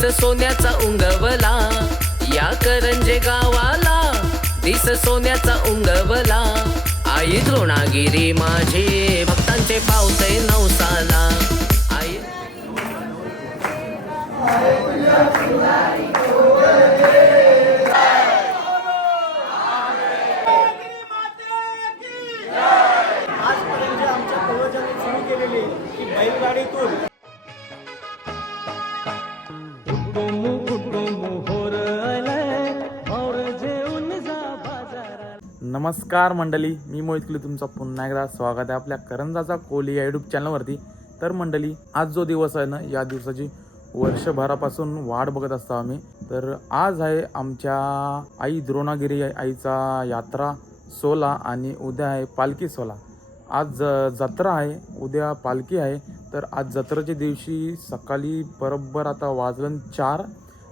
दिस सोन्याचा उंगवला. या करंजे गावाला दिस सोन्याचा उंगवला. आई द्रोणागिरी माझे भक्तांचे पावते नवसाला. आई आजपर्यंत आमच्या पूर्वजांनी सुरू केलेली की बैलगाडीतून नमस्कार मंडळी मी मोहित कुले तुमचं पुन्हा एकदा स्वागत आहे आपल्या करंजाचा कोहली या युट्यूब चॅनलवरती तर मंडळी आज जो दिवस आहे ना या दिवसाची वर्षभरापासून वाट बघत असतो आम्ही. तर आज आहे आमच्या आई द्रोणागिरी आईचा यात्रा सोला आणि उद्या आहे पालखी सोला. आज ज- जत्रा आहे उद्या पालखी आहे. तर आज जत्रेच्या दिवशी सकाळी बरोबर आता वाजलं चार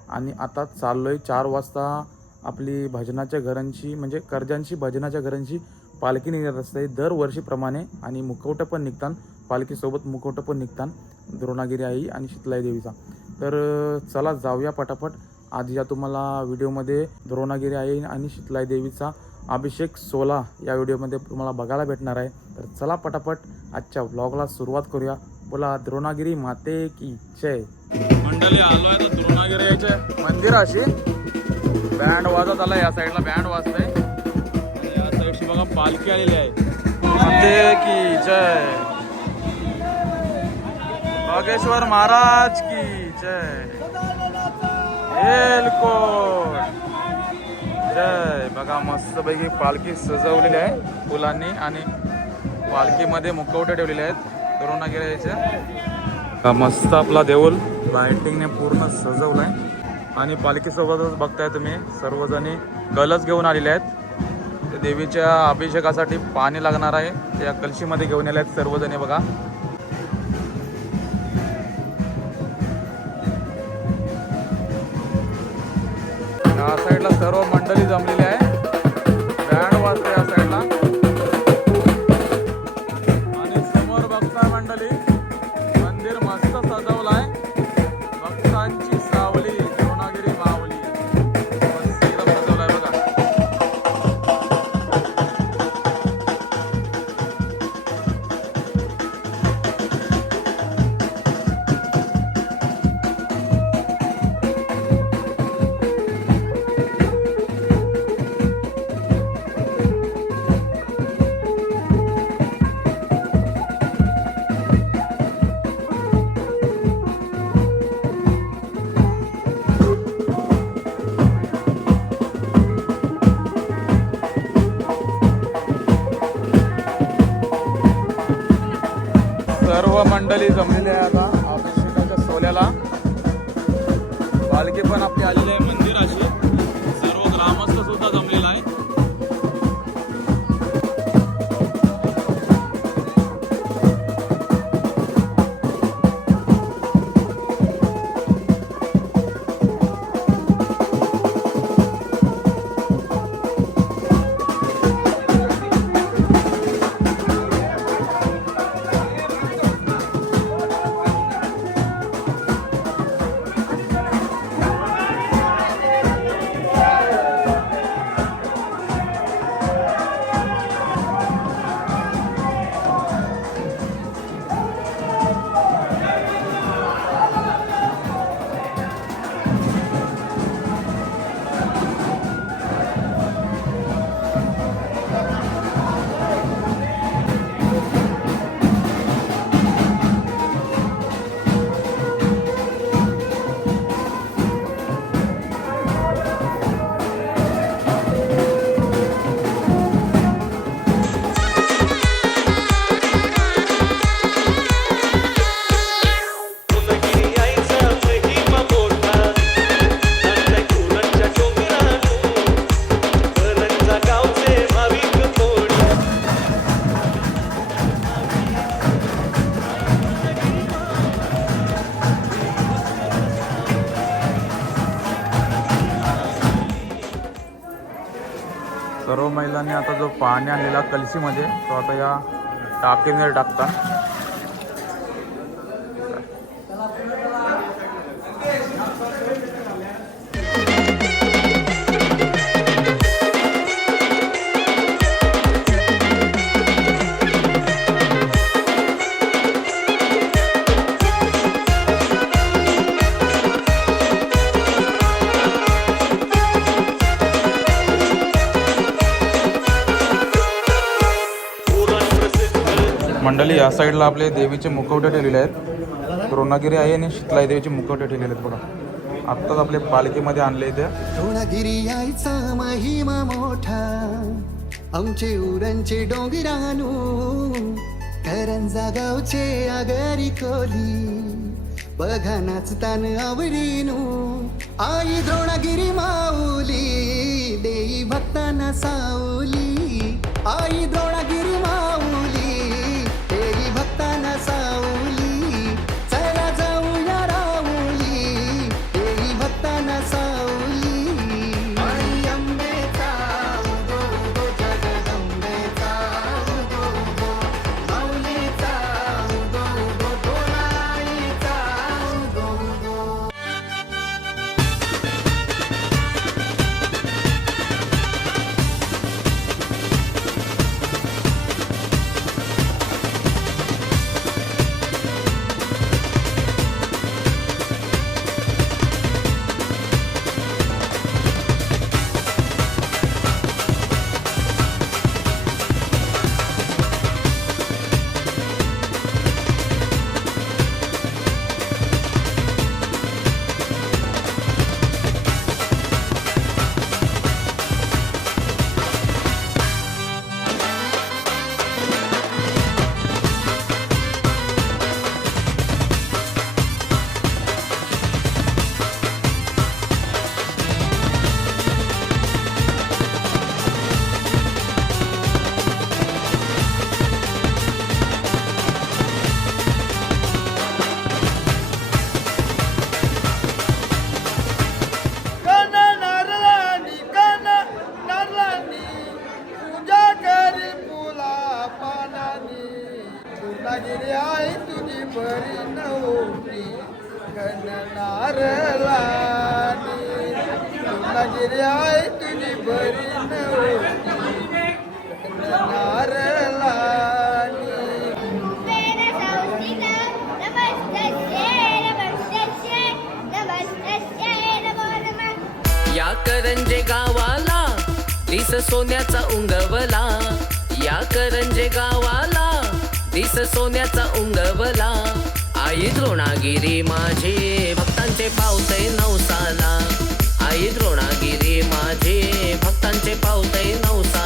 आणि आता चाललो आहे चार वाजता आपली भजनाच्या घरांची म्हणजे कर्जांची भजनाच्या घरांची पालखी निघत असते. दरवर्षीप्रमाणे आणि मुखवटं पण निघतात. पालखीसोबत मुखवटं पण निघतात. द्रोणागिरी आई आणि शीतलाई देवीचा. तर चला जाऊया पटापट. आज या तुम्हाला व्हिडिओमध्ये द्रोणागिरी आई आणि शीतलाई देवीचा अभिषेक सोला या व्हिडिओमध्ये तुम्हाला बघायला भेटणार आहे. तर चला पटापट. आजच्या व्लॉगला सुरुवात करूया. बोला द्रोणागिरी माते की जय? मंडळी आलो आहे तर द्रोणागिरी यायचे मंदिर अशी बँड वाजत आला या साईडला बँड वाजतंय. या साईडची बघा पालखी आलेली आहे. की जय. बागेश्वर महाराज की जय. एलकोट जय. बघा मस्तपैकी पालखी सजवलेली आहे फुलांनी आणि पालखीमध्ये मुखवटे ठेवलेले आहेत द्रोणागिरी यायचे मस्त आपला देऊल. लाइटिंगने पूर्ण सजवलाय. आणि पालखीसोबतच बघताय तुम्ही सर्वजणी कलश घेऊन आलेले आहेत. ते देवीच्या अभिषेकासाठी पाणी लागणार आहे. त्या कलशीमध्ये घेऊन आले आहेत सर्वजणी बघा. या साईडला सर्व मंडळी जमलेली आहे. बँड वाजते या साईडला. आणि समोर बघता मंडळी सर्व मंडळी जमलेली आहे आता. अभिषेकाच्या सोल्याला पालखी पण आपली आलेली आहे. जो पाणी आणलेला कलशीमध्ये. तो आता या टाकीमध्ये टाकतात. या साईडला आपले देवीचे मुखवटे ठेवलेले आहेत. द्रोणागिरी आहे आणि शीतलाई देवीचे मुखवटे ठेवलेले आहेत बघा. आत्ताच आपले पालखीमध्ये आणले इथे. द्रोणागिरी यायचा महिमा मोठा. आमचे उरणचे डोंगरानू. करंजा गावचे आगरी कोली बघा नाचतान आवडीनू. आई द्रोणागिरी माऊली देई भक्तांना सावली. आई द्रोणागिरी माऊली. दिस सोन्याचा उंगवला. या करंजे गावाला दिस सोन्याचा उंगवला. आई द्रोणागिरी माझे भक्तांचे पावते नवसाला. आई द्रोणागिरी माझे भक्तांचे पावते नवसाला.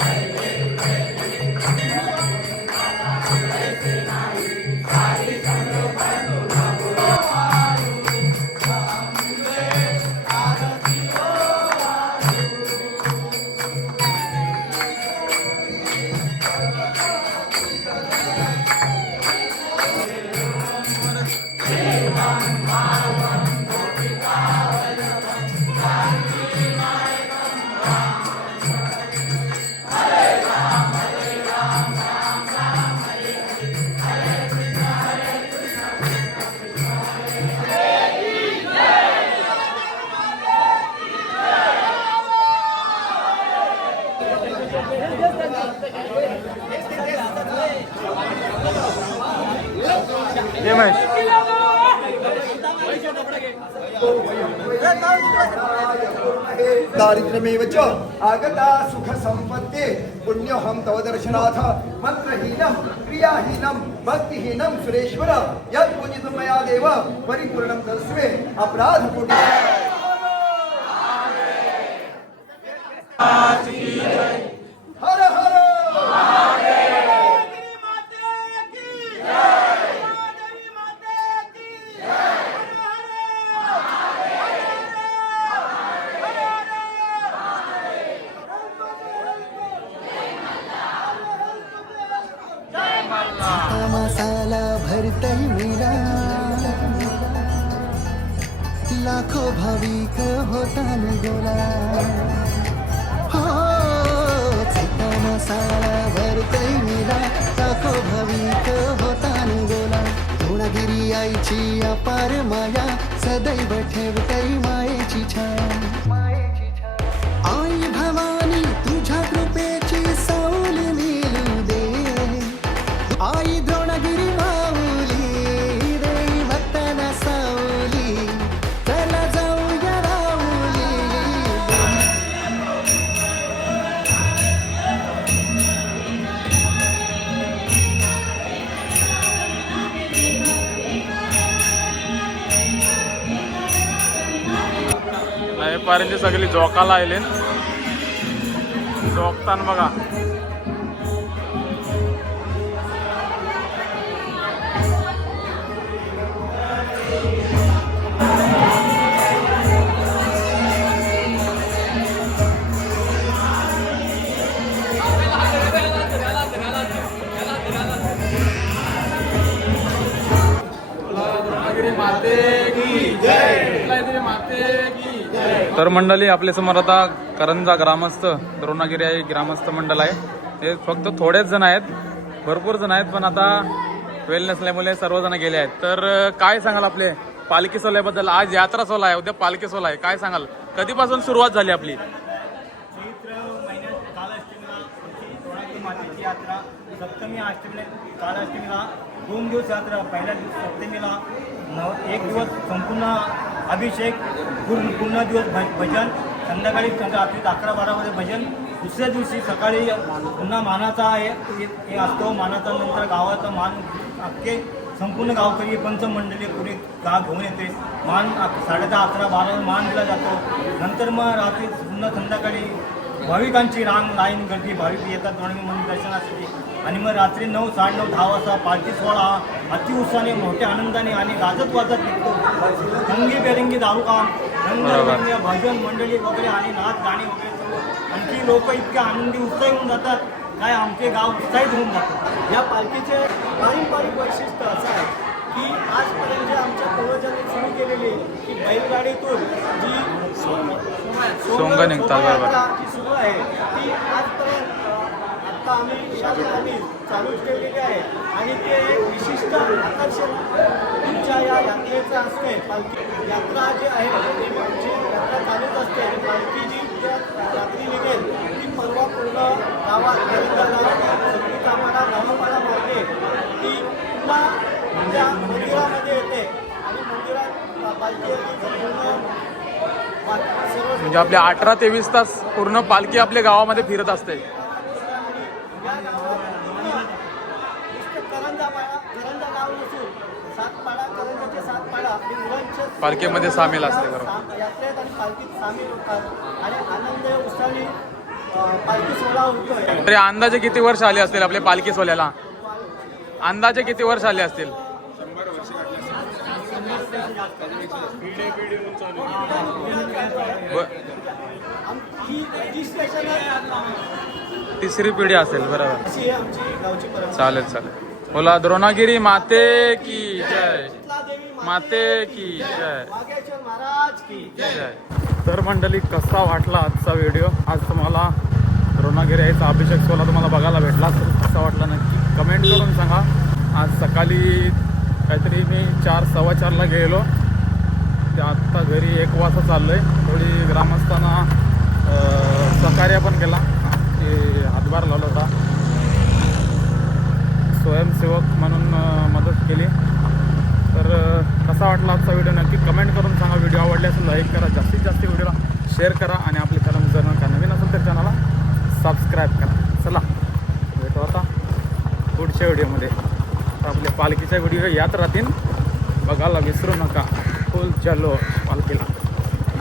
Amen. दारिद्र्यमेव च आगता सुख संपत्ते पुण्योहम तव दर्शनाथ मंत्रहीनं क्रियाहीनं भक्तिहीनं सुरेश्वर यत् पूजितं मया देव परिपूर्णं तस्मे अपराध पुण्य मसाला भरतई मिला लाखो भाविक होता गोला. हो मसाला भरतई मिला लाखो भाविक होता गोला. गुणगिरी आईची अपार माया. सदैव ठेवतई मायेची छाया. आई द्रोणगिरी माऊली देई भक्ताना सावली चला जाऊया राऊली नाही पारेंची सगळी जोकाला आले जोकतान बघा. तर मंडळी आपल्यासमोर आता करंजा ग्रामस्थ द्रोणागिरी आहे ग्रामस्थ मंडळ आहे. ते फक्त थोडेच जण आहेत. भरपूर जण आहेत पण आता वेल नसल्यामुळे सर्वजण गेले आहेत. तर काय सांगाल आपले? पालखी सोहळ्याबद्दल आज यात्रा सोहळा आहे उद्या पालखी सोहळा आहे. काय सांगाल? कधीपासून सुरुवात झाली आपली? यात्रा सप्तमी अष्टमी कालाष्टमीला दोन दिवस यात्रा पहिल्या दिवस सप्तमीला एक दिवस संपूर्ण अभिषेक पूर्ण पूर्ण दिवस भजन संध्याकाळी रात्री अकरा बारामध्ये भजन. दुसऱ्या दिवशी सकाळी पुन्हा मानाचा हे असतो. मानाचा नंतर गावाचा मान अख्खे संपूर्ण गावकरी पंचमंडळी पुढे गाव घेऊन येते. मान साडेदहा अकरा बारा मान दिला जातो. नंतर मग रात्री पुन्हा संध्याकाळी भाविकांची रांग लाईन गर्दी भाविक येतात आणि मंदिर दर्शनासाठी आणि मग रात्री नऊ साडेनऊ दहा वाजता पालखी सोहळा अतिउत्साहाने मोठ्या आनंदाने आणि गाजत वाजत निघतो रंगीबेरंगी दारू काम रंगबिरंगी भजन मंडळी वगैरे आणि नाच गाणी वगैरे सर्व आणखी लोक इतके आनंदी उत्साही होऊन जातात काय आमचे गाव उत्साहित होऊन जातं या पालखीचे पारंपरिक वैशिष्ट्य असं आहे की आजपर्यंत जे आमच्या पूर्वजांनी सुरू केलेली की बैलगाडीतून जी सोंग निघतात, सुरू आहे ती आजपर्यंत आता आम्ही आम्ही चालूच ठेवलेली आहे. आणि ते एक विशिष्ट आकर्षण तुमच्या या यात्रेचं असते पालखी यात्रा जी आहे ती आमची यात्रा चालूच असते. आणि पालखी जी यात्री रात्री निघेल ती परवा पूर्ण गावात सगळी कामाला गावापाडा मार्गे ती पुन्हा त्या मंदिरामध्ये येते. आणि मंदिरात पालखी पूर्ण म्हणजे आपले अठरा तेवीस तास पूर्ण पालखी आपल्या गावामध्ये फिरत असते या गावात पूर्ण नुसतं करंजापाडा करंजा गाव नसून सातपाडा करंजाचे सातपाडा हे मुलांचे पालखीमध्ये सामील असते, बरोबर. यात्रेत आणि पालखीत सामील होतात. आणि आनंद उत्साहाने अं, पालखी सोहळा होतोय. तरी अंदाजे किती वर्ष आले असतील आपल्या पालखी सोहळ्याला? अंदाजे किती वर्ष आले असतील? ब- तिसरी पिढी असेल बरोबर. अशी आहे आमची गावची परंपरा. चालेल चालेल. बोला द्रोणागिरी माते की जय? माते की जय. महाराज की जय. तर मंडळी कसा वाटला आजचा व्हिडिओ आज तुम्हाला द्रोणागिरी याचा अभिषेक सोहळा तुम्हाला बघायला भेटला तर कसा वाटला नक्की? कमेंट करून सांगा. आज सकाळी काहीतरी मी चार सव्वा चारला गेलो ते आत्ता घरी एक वाजता चाललो आहे थोडी ग्रामस्थांना सहकार्य पण केला. की हातभार लावला होता. स्वयंसेवक म्हणून मदत केली. तर कसा वाटला आजचा व्हिडिओ? नक्की कमेंट करून सांगा. व्हिडिओ आवडले असेल लाईक करा. जास्तीत जास्त व्हिडिओला शेअर करा आणि आपले चॅनल जर का नवीन असेल तर चॅनलला सबस्क्राईब करा. चला भेटू आता पुढच्या व्हिडिओमध्ये. तर आपल्या पालखीच्या व्हिडिओ यात राहतील. बघायला विसरू नका. फुल चलो पालखीला.